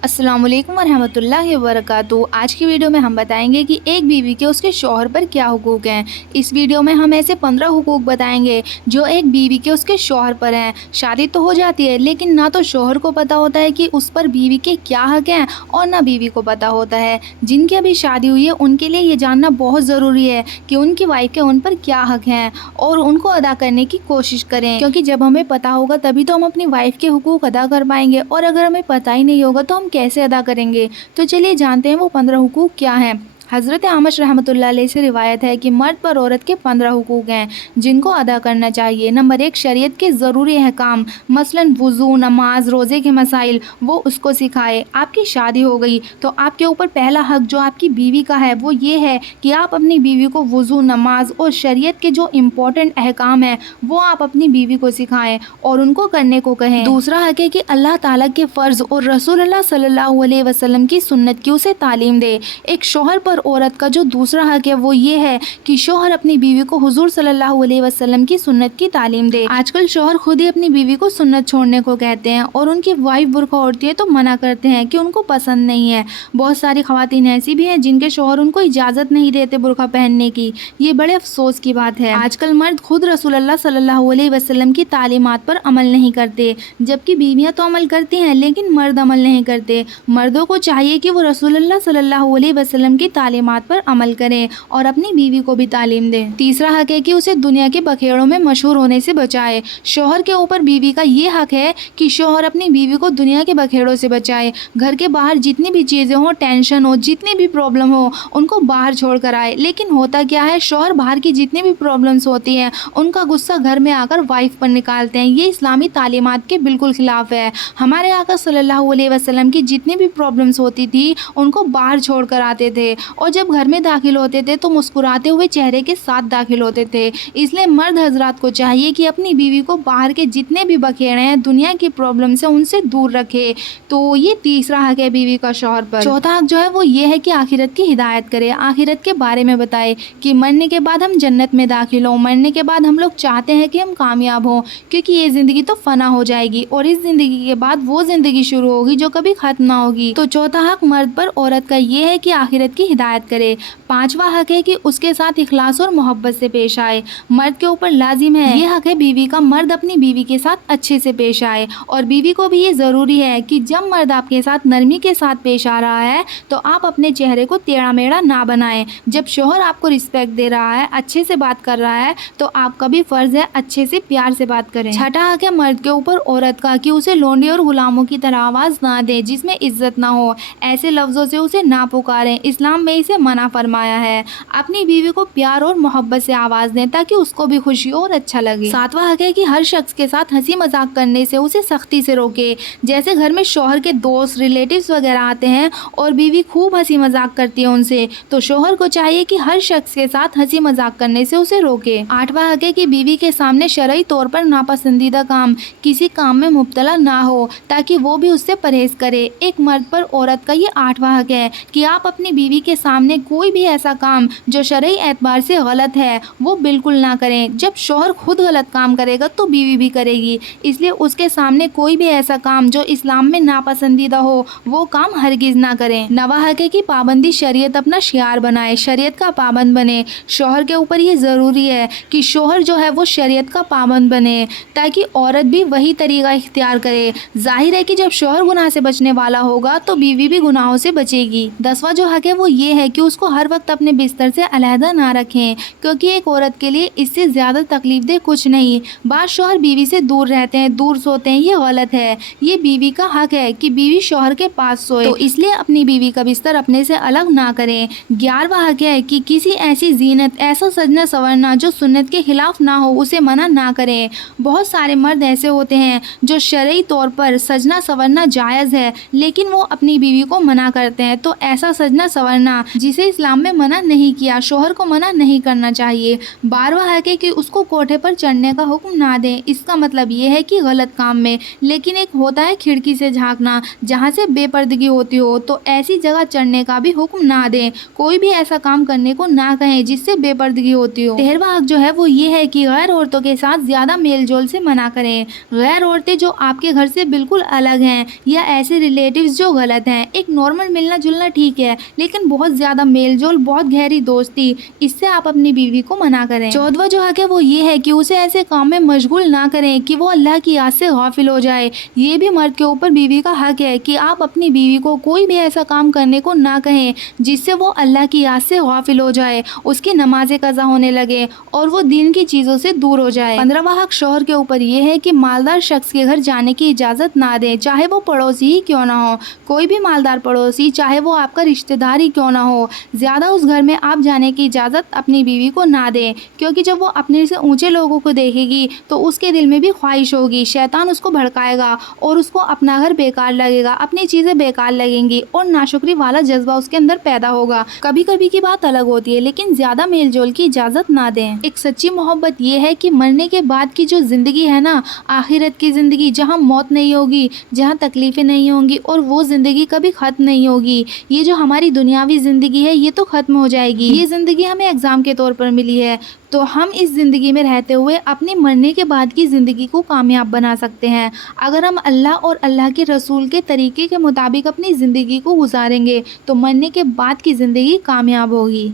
अस्सलाम वालेकुम वरहमतुल्लाहि वबरकातुहू। आज की वीडियो में हम बताएंगे कि एक बीवी के उसके शौहर पर क्या हुकूक हैं। इस वीडियो में हम ऐसे 15 हुकूक बताएंगे जो एक बीवी के उसके शौहर पर हैं। शादी तो हो जाती है लेकिन ना तो शौहर को पता होता है कि उस पर बीवी के क्या हक हैं और ना बीवी को पता होता है। जिनकी अभी शादी हुई है उनके लिए ये जानना बहुत ज़रूरी है कि उनकी वाइफ के उन पर क्या हक हैं और उनको अदा करने की कोशिश करें, क्योंकि जब हमें पता होगा तभी तो हम अपनी वाइफ के हुकूक अदा कर पाएंगे, और अगर हमें पता ही नहीं होगा तो हम कैसे अदा करेंगे। तो चलिए जानते हैं वो 15 हुकूक क्या हैं। हज़रत आमश रहमतुल्लाह अलैह से रिवायत है कि मर्द पर औरत के 15 हुकूक हैं जिनको अदा करना चाहिए। नंबर 1, शरीयत के ज़रूरी अहकाम, मसलन वुज़ू, नमाज, रोज़े के मसाइल वो उसको सिखाए। आपकी शादी हो गई तो आपके ऊपर पहला हक जो आपकी बीवी का है वो ये है कि आप अपनी बीवी को वुज़ू, नमाज और शरीयत के जो इम्पोर्टेंट अहकाम हैं वो आप अपनी बीवी को सिखाएं और उनको करने को कहें। दूसरा हक है कि अल्लाह ताला के फ़र्ज़ और रसूलुल्लाह सल्लल्लाहु अलैहि वसल्लम की सुन्नत की उसे तालीम दे। एक शौहर पर औरत का जो दूसरा हक है वो ये है कि शौहर अपनी बीवी को हुजूर सल्लल्लाहु अलैहि वसल्लम की सुन्नत की तालीम दे। आजकल शौहर खुद ही अपनी बीवी को सुन्नत छोड़ने को कहते हैं और उनकी वाइफ बुर्का ओढ़ती है तो मना करते हैं कि उनको पसंद नहीं है। बहुत सारी ख़वातीन ऐसी भी हैं जिनके शौहर उनको इजाज़त नहीं देते बुर्का पहनने की। ये बड़े अफसोस की बात है। आजकल मर्द खुद रसूलुल्लाह सल्लल्लाहु अलैहि वसल्लम की तालीमात पर अमल नहीं करते, जबकि बीवियाँ तो अमल करती हैं लेकिन मर्द अमल नहीं करते। मर्दों को चाहिए कि वो रसूलुल्लाह सल्लल्लाहु अलैहि वसल्लम की तालीमात पर अमल करें और अपनी बीवी को भी तालीम दें। तीसरा हक है कि उसे दुनिया के बखेड़ों में मशहूर होने से बचाए। शौहर के ऊपर बीवी का ये हक है कि शौहर अपनी बीवी को दुनिया के बखेड़ों से बचाए। घर के बाहर जितनी भी चीज़ें हों, टेंशन हो, जितनी भी प्रॉब्लम हो, उनको बाहर छोड़ कर आए। लेकिन होता क्या है, शौहर बाहर की जितनी भी प्रॉब्लम्स होती हैं उनका गुस्सा घर में आकर वाइफ पर निकालते हैं। ये इस्लामी तालीमात के बिल्कुल खिलाफ है। हमारे आका सल्लल्लाहु अलैहि वसल्लम की जितनी भी प्रॉब्लम्स होती थी उनको बाहर छोड़ कर आते थे और जब घर में दाखिल होते थे तो मुस्कुराते हुए चेहरे के साथ दाखिल होते थे। इसलिए मर्द हजरात को चाहिए कि अपनी बीवी को बाहर के जितने भी बखेड़े हैं, दुनिया की प्रॉब्लम से उनसे दूर रखे। तो ये तीसरा हक है बीवी का शौहर पर। चौथा हक जो है वो ये है कि आखिरत की हिदायत करे, आखिरत के बारे में बताए कि मरने के बाद हम जन्नत में दाखिल हों, मरने के बाद हम लोग चाहते हैं कि हम कामयाब हों, क्योंकि ये ज़िंदगी तो फ़ना हो जाएगी और इस ज़िंदगी के बाद वो ज़िंदगी शुरू होगी जो कभी ख़त्म ना होगी। तो चौथा हक मर्द पर औरत का ये है कि आखिरत की हिदायत करे। पांचवा हक है कि उसके साथ इखलास और मोहब्बत से पेश आए। मर्द के ऊपर लाजिम है, ये हक है बीवी का, मर्द अपनी बीवी के साथ अच्छे से पेश आए। और बीवी को भी ये ज़रूरी है कि जब मर्द आपके साथ नरमी के साथ पेश आ रहा है तो आप अपने चेहरे को टेढ़ा मेढ़ा ना बनाएं। जब शौहर आपको रिस्पेक्ट दे रहा है, अच्छे से बात कर रहा है, तो आपका भी फ़र्ज़ है अच्छे से प्यार से बात करें। छठा हक है मर्द के ऊपर औरत का कि उसे लोंडे और गुलामों की तरह आवाज़ ना दे जिसमें इज्जत ना हो, ऐसे लफ्ज़ों से उसे ना पुकारें। इस्लाम में इसे मना फरमाया है। अपनी बीवी को प्यार और मोहब्बत से आवाज़ दें ताकि उसको भी खुशी हो और अच्छा लगे। सातवां हक है कि हर शख्स के साथ हंसी मजाक करने से उसे सख्ती से रोके। जैसे घर में शौहर के दोस्त, रिलेटिव्स वगैरह आते हैं और बीवी खूब हंसी मजाक करती है उनसे, तो शौहर को चाहिए कि हर शख्स के साथ हंसी मजाक करने से उसे रोके। आठवां हक है कि बीवी के सामने शरई तौर पर नापसंदीदा काम, किसी काम में मुब्तला ना हो ताकि वो भी उससे परहेज करे। एक मर्द पर औरत का ये आठवां हक है कि आप अपनी बीवी के सामने कोई भी ऐसा काम जो शरई एतबार से गलत है वो बिल्कुल ना करें। जब शौहर खुद गलत काम करेगा तो बीवी भी करेगी, इसलिए उसके सामने कोई भी ऐसा काम जो इस्लाम में नापसंदीदा हो वो काम हरगिज ना करें। नवा हक है कि पाबंदी शरीयत अपना शियार बनाए, शरीयत का पाबंद बने। शौहर के ऊपर ये ज़रूरी है कि शौहर जो है वो शरीयत का पाबंद बने ताकि औरत भी वही तरीका इख्तियार करे। जाहिर है कि जब शौहर गुनाह से बचने वाला होगा तो बीवी भी गुनाहों से बचेगी। 10वां जो हक है वो ये है कि उसको हर वक्त अपने बिस्तर से अलहदा ना रखें, क्योंकि एक औरत के लिए इससे ज़्यादा तकलीफ दे कुछ नहीं। बात शौहर बीवी से दूर रहते हैं, दूर सोते हैं, ये गलत है। ये बीवी का हक है कि बीवी शौहर के पास सोए, तो इसलिए अपनी बीवी का बिस्तर अपने से अलग ना करें। 11वां हक है कि किसी ऐसी जीनत, ऐसा सजना संवरना जो सुन्नत के खिलाफ ना हो उसे मना ना करें। बहुत सारे मर्द ऐसे होते हैं जो शरई तौर पर सजना संवरना जायज़ है लेकिन वो अपनी बीवी को मना करते हैं, तो ऐसा सजना संवरना करना, जिसे इस्लाम में मना नहीं किया। शोहर को मना नहीं करना चाहिए। 12वां हक है कि उसको कोठे पर चढ़ने का हुक्म ना दें। इसका मतलब ये है कि गलत काम में, लेकिन एक होता है खिड़की से झांकना जहाँ से बेपर्दगी होती हो, तो ऐसी जगह चढ़ने का भी हुक्म ना दें। कोई भी ऐसा काम करने को ना कहें जिससे बेपर्दगी होती हो। 13वां हक जो है वो ये है कि गैर औरतों के साथ ज्यादा मेल जोल से मना करें। गैर औरतें जो आपके घर से बिल्कुल अलग हैं या ऐसे रिलेटिव्स जो गलत हैं, एक नॉर्मल मिलना जुलना ठीक है, लेकिन बहुत ज्यादा मेल जोल, बहुत गहरी दोस्ती, इससे आप अपनी बीवी को मना करें। 14वां जो हक है वो ये है कि उसे ऐसे काम में मशगूल ना करें कि वो अल्लाह की याद से गाफिल हो जाए। ये भी मर्द के ऊपर बीवी का हक है कि आप अपनी बीवी को कोई भी ऐसा काम करने को ना कहें जिससे वो अल्लाह की याद से गाफिल हो जाए, उसकी नमाजें कज़ा होने लगे और वो दीन की चीज़ों से दूर हो जाए। 15वां हक शौहर के ऊपर ये है कि मालदार शख्स के घर जाने की इजाज़त ना दें, चाहे वो पड़ोसी ही क्यों ना हो। कोई भी मालदार पड़ोसी, चाहे वो आपका रिश्तेदार ही क्यों ना हो, ज़्यादा उस घर में आप जाने की इजाज़त अपनी बीवी को ना दें, क्योंकि जब वो अपने से ऊंचे लोगों को देखेगी तो उसके दिल में भी ख्वाहिश होगी, शैतान उसको भड़काएगा और उसको अपना घर बेकार लगेगा, अपनी चीज़ें बेकार लगेंगी और नाशुक्री वाला जज्बा उसके अंदर पैदा होगा। कभी कभी की बात अलग होती है, लेकिन ज़्यादा मेल जोल की इजाज़त ना दें। एक सच्ची मोहब्बत ये है कि मरने के बाद की जो ज़िंदगी है ना, आखिरत की ज़िंदगी, जहाँ मौत नहीं होगी, जहाँ तकलीफ़ें नहीं होंगी और वो ज़िंदगी कभी ख़त्म नहीं होगी। ये जो हमारी दुनियावी ज़िंदगी है ये तो ख़त्म हो जाएगी। ये ज़िंदगी हमें एग्ज़ाम के तौर पर मिली है, तो हम इस ज़िंदगी में रहते हुए अपनी मरने के बाद की ज़िंदगी को कामयाब बना सकते हैं। अगर हम अल्लाह और अल्लाह के रसूल के तरीके के मुताबिक अपनी ज़िंदगी को गुजारेंगे तो मरने के बाद की ज़िंदगी कामयाब होगी।